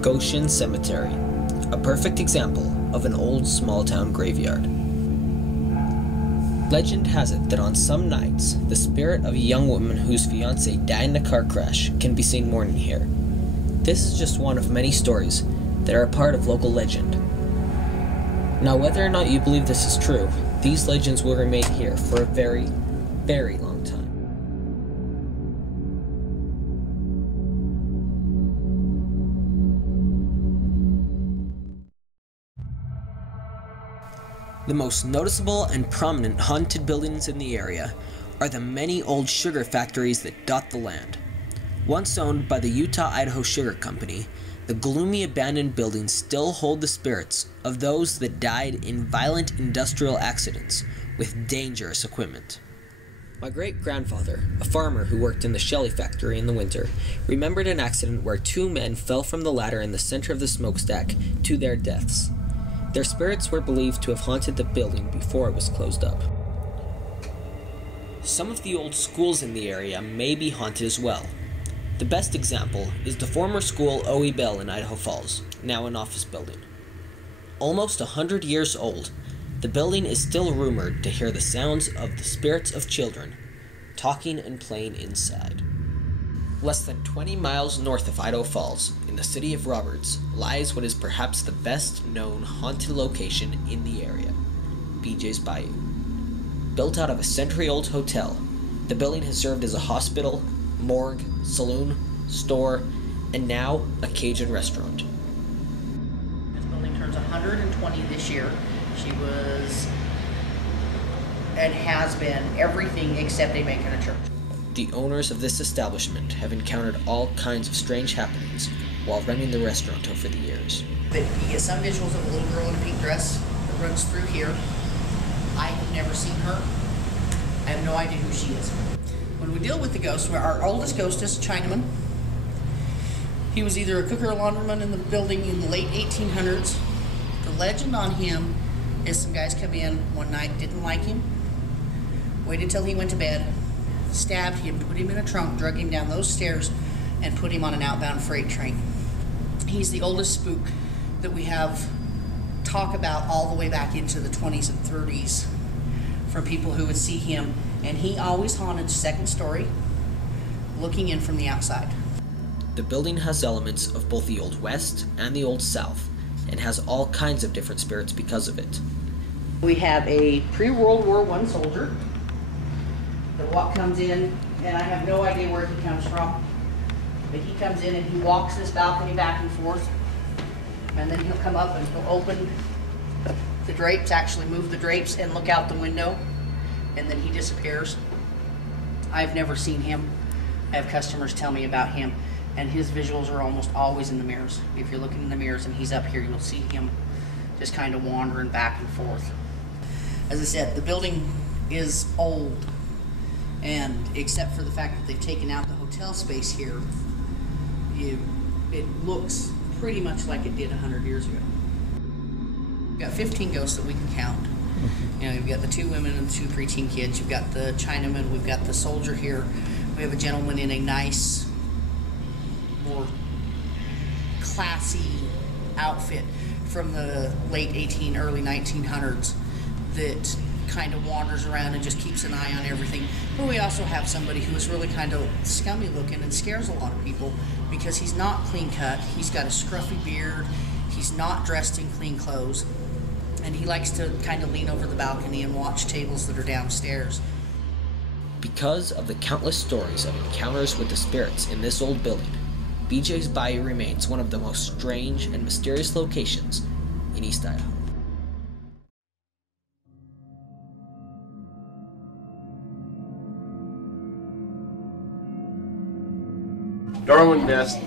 Goshen Cemetery, a perfect example of an old small-town graveyard. Legend has it that on some nights, the spirit of a young woman whose fiancé died in a car crash can be seen mourning here. This is just one of many stories that are a part of local legend. Now, whether or not you believe this is true, these legends will remain here for a very, very long time. The most noticeable and prominent haunted buildings in the area are the many old sugar factories that dot the land. Once owned by the Utah-Idaho Sugar Company, the gloomy abandoned buildings still hold the spirits of those that died in violent industrial accidents with dangerous equipment. My great-grandfather, a farmer who worked in the Shelley factory in the winter, remembered an accident where two men fell from the ladder in the center of the smokestack to their deaths. Their spirits were believed to have haunted the building before it was closed up. Some of the old schools in the area may be haunted as well. The best example is the former school O.E. Bell in Idaho Falls, now an office building. Almost 100 years old, the building is still rumored to hear the sounds of the spirits of children talking and playing inside. Less than 20 miles north of Idaho Falls, in the city of Roberts, lies what is perhaps the best-known haunted location in the area, BJ's Bayou. Built out of a century-old hotel, the building has served as a hospital, morgue, saloon, store, and now a Cajun restaurant. This building turns 120 this year. She was and has been everything except a making a church. The owners of this establishment have encountered all kinds of strange happenings while running the restaurant over the years. But you get some visuals of a little girl in a pink dress that runs through here. I have never seen her. I have no idea who she is. When we deal with the ghosts, our oldest ghost is a Chinaman. He was either a cook or a laundryman in the building in the late 1800s. The legend on him is some guys come in one night, didn't like him, waited till he went to bed, stabbed him, put him in a trunk, drug him down those stairs, and put him on an outbound freight train. He's the oldest spook that we have talk about all the way back into the 20s and 30s from people who would see him, and he always haunted second story, looking in from the outside. The building has elements of both the Old West and the Old South, and has all kinds of different spirits because of it. We have a pre-World War I soldier that comes in, and I have no idea where he comes from, but he comes in and he walks this balcony back and forth, and then he'll come up and he'll open the drapes, actually move the drapes and look out the window, and then he disappears. I've never seen him. I have customers tell me about him, and his visuals are almost always in the mirrors. If you're looking in the mirrors and he's up here, you'll see him just kind of wandering back and forth. As I said, the building is old, and except for the fact that they've taken out the hotel space here, it looks pretty much like it did 100 years ago. We've got 15 ghosts that we can count. You know, you've got the two women and the two preteen kids. You've got the Chinaman. We've got the soldier here. We have a gentleman in a nice, more classy outfit from the late early 1900s that kind of wanders around and just keeps an eye on everything. But we also have somebody who is really kind of scummy looking and scares a lot of people because he's not clean cut. He's got a scruffy beard. He's not dressed in clean clothes. And he likes to kind of lean over the balcony and watch tables that are downstairs. Because of the countless stories of encounters with the spirits in this old building, BJ's Bayou remains one of the most strange and mysterious locations in East Idaho. Darwin Best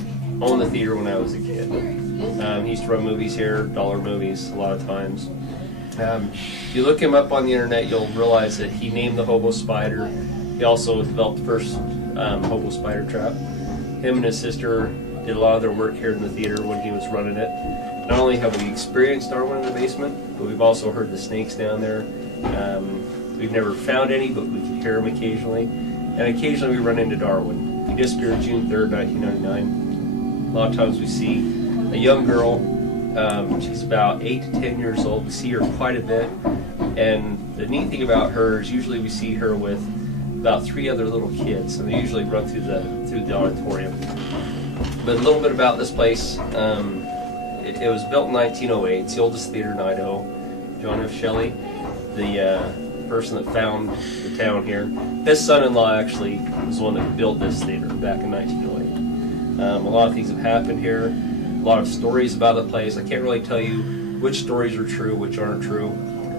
owned the theater when I was a kid. He used to run movies here, dollar movies, a lot of times. If you look him up on the internet, you'll realize that he named the hobo spider. He also developed the first hobo spider trap. Him and his sister did a lot of their work here in the theater when he was running it. Not only have we experienced Darwin in the basement, but we've also heard the snakes down there. We've never found any, but we can hear them occasionally. And occasionally we run into Darwin. He disappeared June 3rd, 1999. A lot of times we see a young girl. She's about 8 to 10 years old. We see her quite a bit, and the neat thing about her is usually we see her with about 3 other little kids, and they usually run through the auditorium. But a little bit about this place. It was built in 1908. It's the oldest theater in Idaho. John F. Shelley, the person that found the town here, his son-in-law actually was the one that built this theater back in 1908. A lot of things have happened here. A lot of stories about the place. I can't really tell you which stories are true, which aren't true.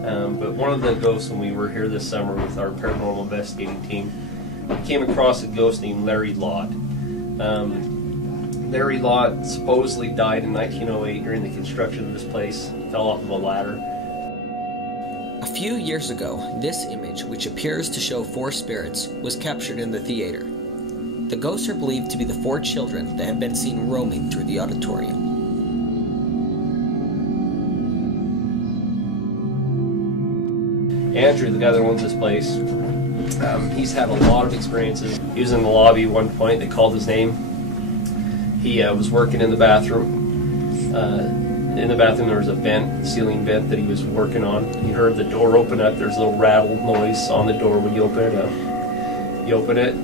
But one of the ghosts, when we were here this summer with our paranormal investigating team, we came across a ghost named Larry Lott. Larry Lott supposedly died in 1908 during the construction of this place. Fell off of a ladder. A few years ago, this image, which appears to show 4 spirits, was captured in the theater. The ghosts are believed to be the 4 children that have been seen roaming through the auditorium. Andrew, the guy that owns this place, he's had a lot of experiences. He was in the lobby at one point. They called his name. He was working in the bathroom. There was a ceiling vent that he was working on. He heard the door open up. There's a little rattle noise on the door when you open it up. You open it,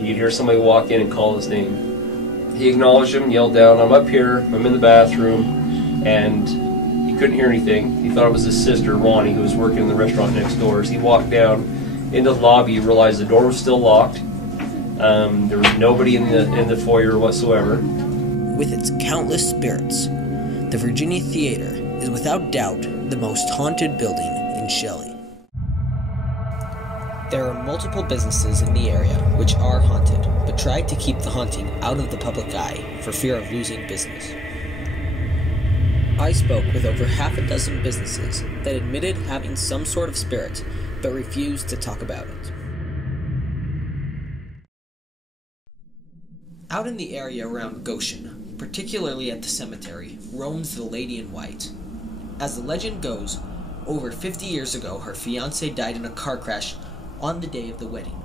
you'd hear somebody walk in and call his name. He acknowledged him, yelled down, "I'm up here, I'm in the bathroom," and he couldn't hear anything. He thought it was his sister, Ronnie, who was working in the restaurant next door. As he walked down into the lobby, he realized the door was still locked. There was nobody in the foyer whatsoever. With its countless spirits, the Virginia Theater is without doubt the most haunted building in Shelley. There are multiple businesses in the area which are haunted, but try to keep the haunting out of the public eye for fear of losing business. I spoke with over half a dozen businesses that admitted having some sort of spirit, but refused to talk about it. Out in the area around Goshen, particularly at the cemetery, roams the Lady in White. As the legend goes, over 50 years ago her fiancé died in a car crash on the day of the wedding.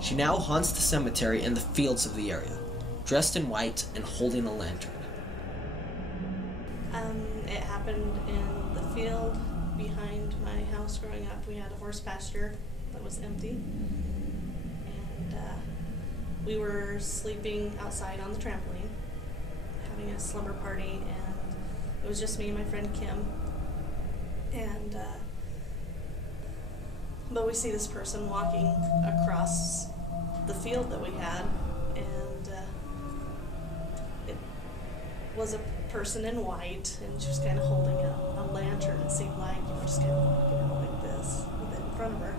She now haunts the cemetery and the fields of the area, dressed in white and holding a lantern. It happened in the field behind my house growing up. We had a horse pasture that was empty, and we were sleeping outside on the trampoline, having a slumber party, and it was just me and my friend Kim. And but we see this person walking across the field that we had, and it was a person in white, and she was kind of holding a lantern. It seemed like, just kind of walking out like this with it in front of her.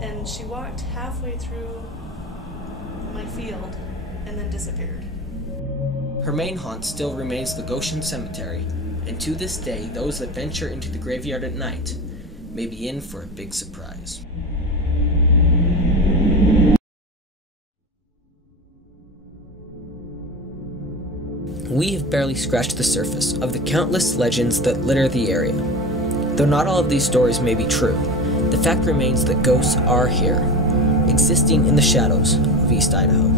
And she walked halfway through my field and then disappeared. Her main haunt still remains the Goshen Cemetery, and to this day, those that venture into the graveyard at night may be in for a big surprise. We have barely scratched the surface of the countless legends that litter the area. Though not all of these stories may be true, the fact remains that ghosts are here, existing in the shadows of East Idaho.